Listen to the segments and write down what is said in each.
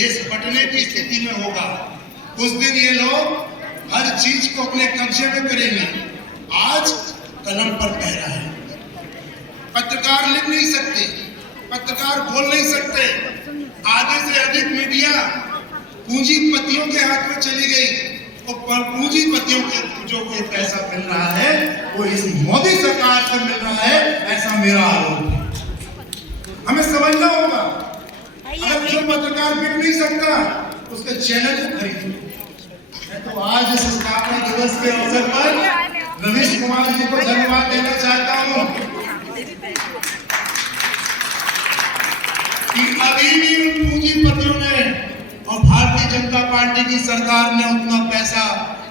देश बटने की स्थिति में होगा, उस दिन ये लोग हर चीज को अपने कब्जे में करेंगे। आज कलम पर पहरा है, पत्रकार लिख नहीं सकते, पत्रकार बोल नहीं सकते, आधे से अधिक मीडिया पूंजीपतियों के हाथ में चली गई और पूंजीपतियों के जो कोई पैसा मिल रहा है वो इस मोदी सरकार से मिल रहा है, ऐसा मेरा आरोप है। हमें समझना होगा, अगर जो पत्रकार बिक नहीं सकता उसके चैनल को खरीद। मैं तो आज इस स्थापना दिवस के अवसर पर रवीश कुमार जी को धन्यवाद देना चाहता हूं कि अभी भी उन पूंजीपतियों ने और भारतीय जनता पार्टी की सरकार ने उतना पैसा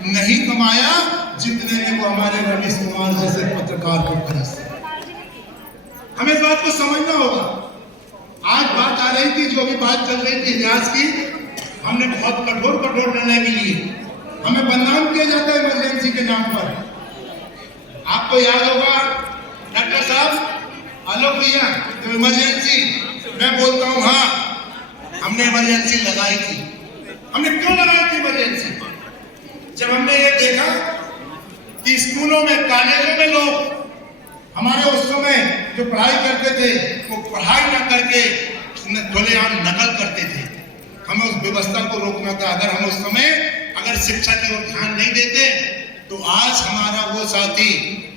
नहीं कमाया जितने में वो हमारे रवीश कुमार जैसे पत्रकार को खरीद। हमें इस बात को समझना होगा। आज बात आ रही थी, जो भी बात चल रही थी इतिहास की, हमने बहुत कठोर निर्णय भी लिए। हमें बदनाम किया जाता है इमरजेंसी के नाम पर। आपको याद होगा डॉक्टर साहब, आलोक भैया, तो इमरजेंसी, मैं बोलता हूं हाँ, हमने इमरजेंसी लगाई थी। हमने क्यों लगाई थी इमरजेंसी? जब हमने ये देखा कि स्कूलों में, कॉलेजों में लोग हमारे उस समय जो पढ़ाई करते थे वो पढ़ाई ना करके खुलेआम नकल करते थे, हमें उस व्यवस्था को रोकना था। अगर हम उस समय शिक्षा की ओर ध्यान नहीं देते तो आज हमारा वो साथी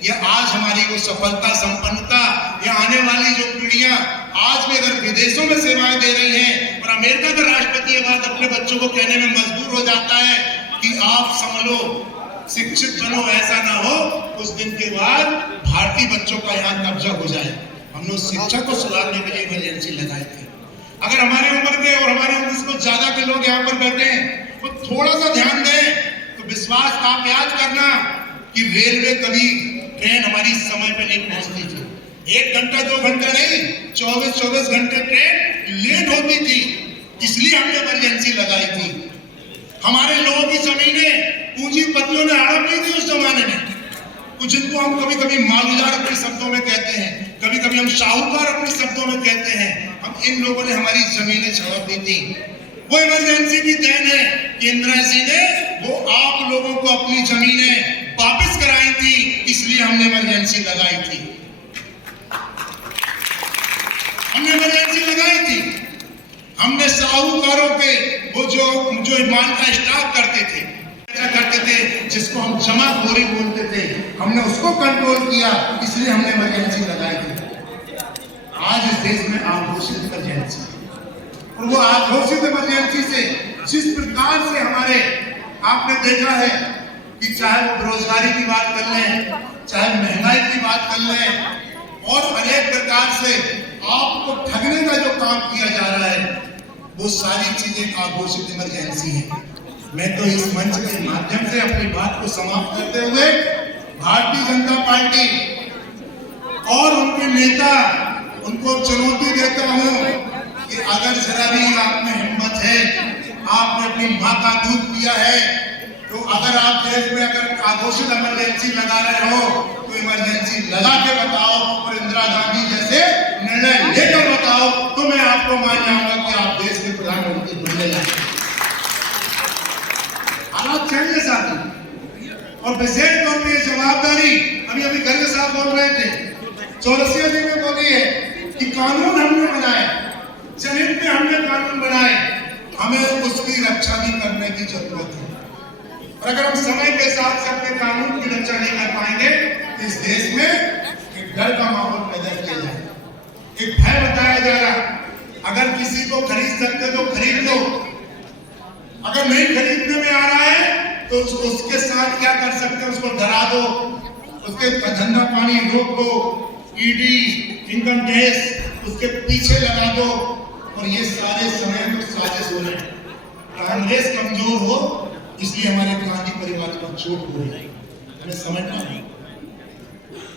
या आज हमारी वो सफलता, संपन्नता या आने वाली जो पीढ़ियां आज भी अगर विदेशों में सेवाएं दे रही हैं और अमेरिका का राष्ट्रपति ये बात अपने बच्चों को कहने में मजबूर हो जाता है कि आप संभलो, शिक्षित बनो, ऐसा ना हो उस दिन के बाद भारतीय बच्चों का यहाँ कब्जा हो जाए। हमने उस शिक्षा को सुधारने के लिए इमरजेंसी लगाई थी। अगर हमारी उम्र के और हमारी उम्र से कुछ ज्यादा के लोग यहाँ पर बैठे हैं तो थोड़ा सा ध्यान दें तो विश्वास आप याद करना कि रेलवे कभी ट्रेन हमारी समय पे नहीं पहुंचती थी। 1 घंटा 2 घंटा नहीं, 24 घंटे ट्रेन लेट होती थी, इसलिए हमने इमरजेंसी लगाई थी। हमारे लोगों की जमीनें पूंजीपतियों ने हड़प ली थी उस जमाने में। कुछ जिनको हम कभी कभी मालूदार अपने शब्दों में कहते हैं, कभी कभी हम शाहूकार अपने शब्दों में कहते हैं, हम इन लोगों ने हमारी जमीनें छड़प दी थी। वो इमरजेंसी की देन है कि इंदिरा जी ने वो आप लोगों को अपनी जमीनें वापस कराई थी, इसलिए हमने इमरजेंसी लगाई थी। हमने इमरजेंसी लगाई थी। हमने साहूकारों के वो जो ईमान का स्टाफ करते थे, जिसको हम जमाखोरी बोलते थे, हमने उसको कंट्रोल किया, इसलिए हमने इमरजेंसी लगाई थी। आज इस देश में आघोषित इमरजेंसी, और वो आघोषित इमरजेंसी से जिस प्रकार से हमारे आपने देखा है कि चाहे वो बेरोजगारी की बात कर लें, चाहे महंगाई की बात कर लें, और अनेक प्रकार से आपको ठगने का जो काम किया जा रहा है, वो सारी चीजें आघोषित इमरजेंसी है। मैं तो इस मंच के माध्यम से अपनी बात को समाप्त करते हुए भारतीय जनता पार्टी और उनके नेता, उनको चुनौती देता हूं कि अगर जरा भी आप में हिम्मत है, आपने अपनी मां का दूध पिया है, तो अगर आप देश में अगर आघोषित इमरजेंसी लगा रहे हो तो इमरजेंसी लगा के बताओ और इंदिरा गांधी जैसे निर्णय लेकर बताओ, तो मैं आपको मान जाऊंगा कि आप देश के प्रधानमंत्री बनने लगे। हालात चाहिए साथी, और विशेष तौर पर जवाबदारी अभी गर्ग साहब बोल रहे थे, चौरसिया जी ने बोली है कि कानून हमने बनाए, जनहित में हमने कानून बनाए, हमें उसकी रक्षा भी करने की जरूरत है। और अगर हम समय के साथ से अपने कानून की रक्षा नहीं कर पाएंगे तो इस देश में एक डर का माहौल पैदा किया जाएगा, एक भय बताया जाएगा। अगर किसी को खरीद सकते तो खरीद लो, अगर नहीं खरीदने में आ रहा है तो उसके साथ क्या कर सकते हैं, उसको डरा दो, उसके धंधा पानी रोक दो, ईडी, इनकम टैक्स उसके पीछे लगा दो, और ये सारे समय में साजिश हो रहे हैं। कांग्रेस कमजोर हो इसलिए हमारे गांधी परिवार को चोट हो रही है, हमें समझना नहीं।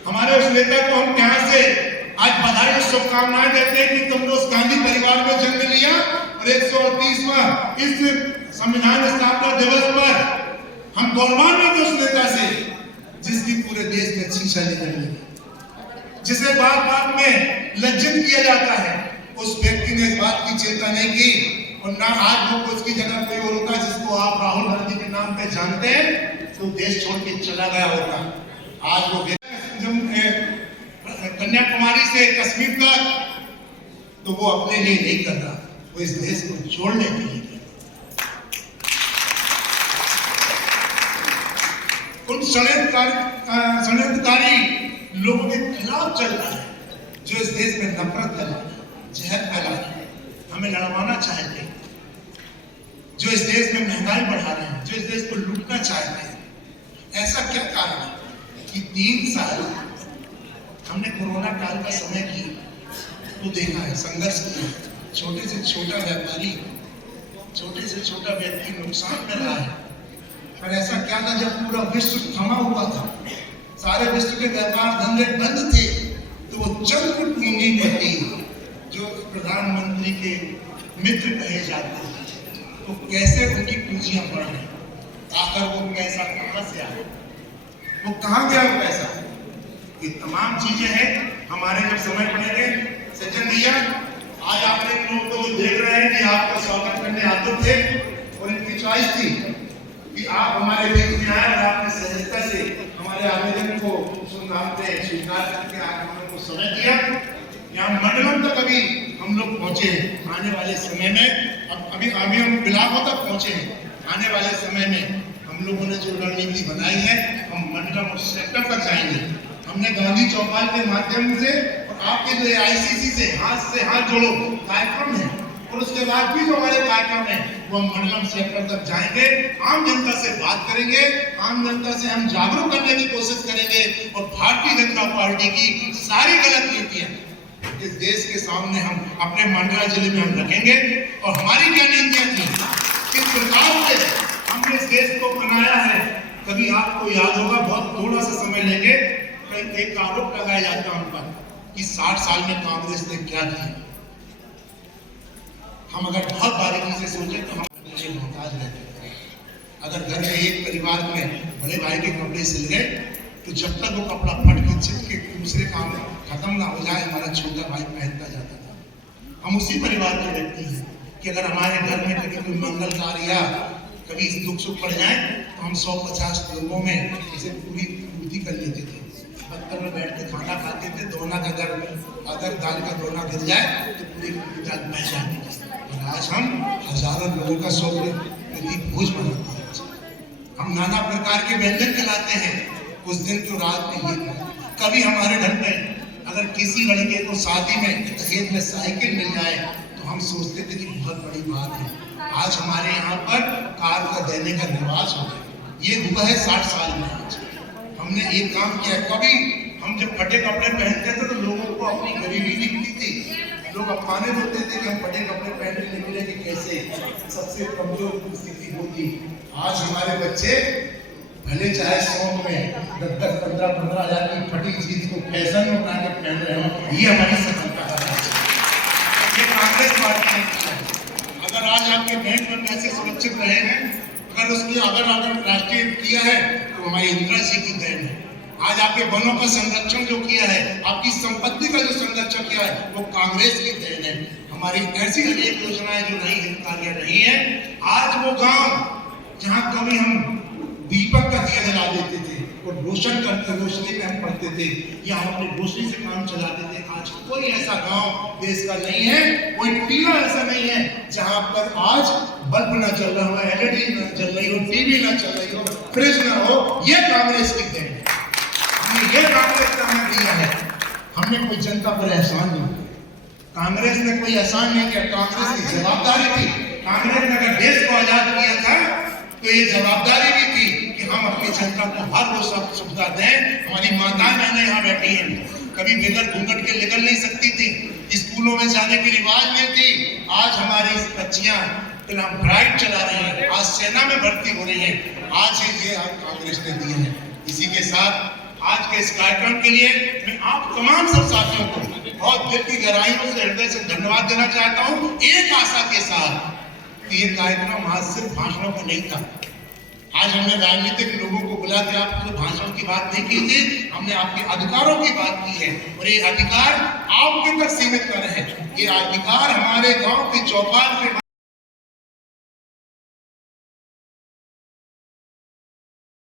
हमारे उस नेता को हम यहाँ से आज बधाई और शुभकामनाएं देते हैं कि तुमने उस गांधी परिवार में जन्म लिया और 138वां इस संविधान स्थापना दिवस पर हम गौरवान्वित उस नेता से जिसकी पूरे देश में शिक्षा लेकर लगी, जिसे बात बात में लज्जित किया जाता है, उस व्यक्ति ने इस बात की चिंता नहीं की और ना आज वो उसकी जगह कोई और होता जिसको आप राहुल गांधी के नाम पे जानते हैं तो देश छोड़ के चला गया होता। आज वो कन्याकुमारी से कश्मीर तक तो वो अपने लिए नहीं कर रहा, वो इस देश को जोड़ने के लिए उन षड्यंत्रकारी लोगों के खिलाफ चल रहा है जो इस देश में नफरत फैला, जहर फैला, हमें लड़वाना चाहते हैं, जो इस देश में महंगाई बढ़ा रहे हैं, जो इस देश को लूटना चाहते हैं। ऐसा क्या कारण है कि 3 साल हमने कोरोना काल का समय किया तो देखा है, संघर्ष किया, छोटे से छोटा व्यापारी, छोटे से छोटा व्यक्ति नुकसान में रहा है। पर ऐसा क्या था, जब पूरा विश्व थमा हुआ था, सारे विश्व के व्यापार धंधे बंद थे, तो वो चंद्र पूंजी व्यक्ति जो प्रधानमंत्री के मित्र कहे जाते हैं, तो कैसे उनकी पूंजियां बढ़े, आकर वो पैसा कहां से आया, वो कहां गया वो पैसा। ये तमाम चीजें हैं। हमारे जब समय पड़ेंगे सज्जन भैया, आज आपने लोगों को जो देख रहे हैं कि आपका स्वागत करने आते थे और इनकी चॉइस थी कि आप हमारे बीच में आए और आपने सहजता से हमारे आवेदन को सुनते स्वीकार करके आज हम लोग को समय दिया। यहाँ मंडलम तक अभी हम लोग पहुंचे हैं। आने वाले समय में अभी हम बिलासपुर तक पहुंचे हैं। आने वाले समय में हम लोगों ने जो रणनीति बनाई है, हम मंडलम और सेक्टर तक जाएंगे। हमने गांधी चौपाल के माध्यम से और आपके जो AICC से हाथ जोड़ो कार्यक्रम है, और उसके बाद भी जो हमारे कार्यक्रम है वो हम मंडलम सेक्टर तक जाएंगे, आम जनता से बात करेंगे, आम जनता से हम जागरूक करने की कोशिश करेंगे और भारतीय जनता पार्टी की सारी गलत नीतियां इस देश के सामने हम अपने मंडला जिले में हम रखेंगे। और हमारी क्या नीतियां थी, किस प्रकार से हमने इस देश को बनाया है। कभी आपको याद होगा, बहुत थोड़ा सा समय लेंगे, एक आरोप लगाया जाता है उन पर कि 60 साल में कांग्रेस ने क्या किया। हम अगर बहुत बारीकी से सोचें तो हम अपने मोहताज रहते हैं। अगर घर में एक परिवार में बड़े भाई के कपड़े सिल गए तो जब तक वो कपड़ा फट के छिप के दूसरे काम खत्म ना हो जाए, हमारा छोटा भाई पहनता जाता था। हम उसी परिवार के व्यक्ति हैं कि अगर हमारे घर में कभी कोई मंगल कार्य या कभी दुख सुख पड़ जाए तो हम 150 लोगों में इसे पूरी पूर्ति कर लेते थे। पत्थर में बैठ के खाना खाते थे। दोना का अगर दाल का दोना गिर जाए तो पूरी दाल बह जाती थी। और आज हम हजारों लोगों का 100 भोज बनाते हैं। हम नाना प्रकार के व्यंजन खिलाते हैं। उस दिन तो रात में ये कभी हमारे घर में अगर किसी लड़के को शादी में दहेज में साइकिल मिल जाए तो हम सोचते थे कि बहुत बड़ी बात है। आज हमारे यहाँ पर कार का देने का रिवाज हो गया। ये हुआ है 60 साल में। आज हमने एक काम किया, कभी हम जब फटे कपड़े पहनते थे तो लोगों को अपनी गरीबी दिखती थी। लोग अपमानित होते थे कि हम फटे कपड़े पहनने निकले कि कैसे सबसे कमजोर स्थिति होती। आज हमारे बच्चे भले चाहे 100 में 10, 15 हजार की फटी चीज को फैशन में बना के पहन रहे हो, ये हमारी सफलता है। ये कांग्रेस पार्टी ने अगर आज आपके बैंक में पैसे सुरक्षित रहे हैं, अगर राष्ट्रीय किया है तो हमारी इंदिरा जी की देन है। आज आपके वनों का संरक्षण जो किया है, आपकी संपत्ति का जो संरक्षण किया है, वो कांग्रेस की देन है। हमारी ऐसी अनेक योजनाएं जो नई हितकारियां रही हैं। आज वो गांव जहां कभी हम दीपक का दिया जला देते थे और रोशनी में हम पढ़ते थे या हम अपनी रोशनी से काम चलाते थे, आज कोई ऐसा गांव देश का नहीं है, कोई टीला ऐसा नहीं है जहां पर आज बल्ब ना चल रहा हो, LED ना चल रही हो, टीवी ना चल रही हो, फ्रिज ना हो। ये कांग्रेस की देन है। हमने ये कांग्रेस का हमें दिया है। हमने कोई जनता पर एहसान नहीं किया। कांग्रेस ने कोई एहसान नहीं किया। कांग्रेस की जवाबदारी थी। कांग्रेस ने अगर देश को आजाद किया था तो ये जवाबदारी भी थी कि हम अपनी जनता को हर वो सब सुविधा दें। हमारी माताएं बहनें यहाँ बैठी हैं, कभी बगैर घूंघट के निकल नहीं सकती थी, स्कूलों में जाने की रिवाज नहीं थी। आज हमारी बच्चियां ब्राइट चला रही हैं, आज सेना में भर्ती हो रही हैं। आज ये कांग्रेस ने दिए हैं। इसी के साथ आज के इस कार्यक्रम के लिए मैं आप तमाम सब साथियों को बहुत दिल की गहराइयों से हृदय से धन्यवाद देना चाहता हूँ, एक आशा के साथ कि ये कार्यक्रम आज सिर्फ भाषणों को नहीं था। आज हमने राजनीतिक लोगों को बुला के आप भाषण की बात नहीं की थी, हमने आपके अधिकारों की बात की है। और ये अधिकार आपके तक सीमित न रहे, ये अधिकार हमारे गांव के चौपाल पे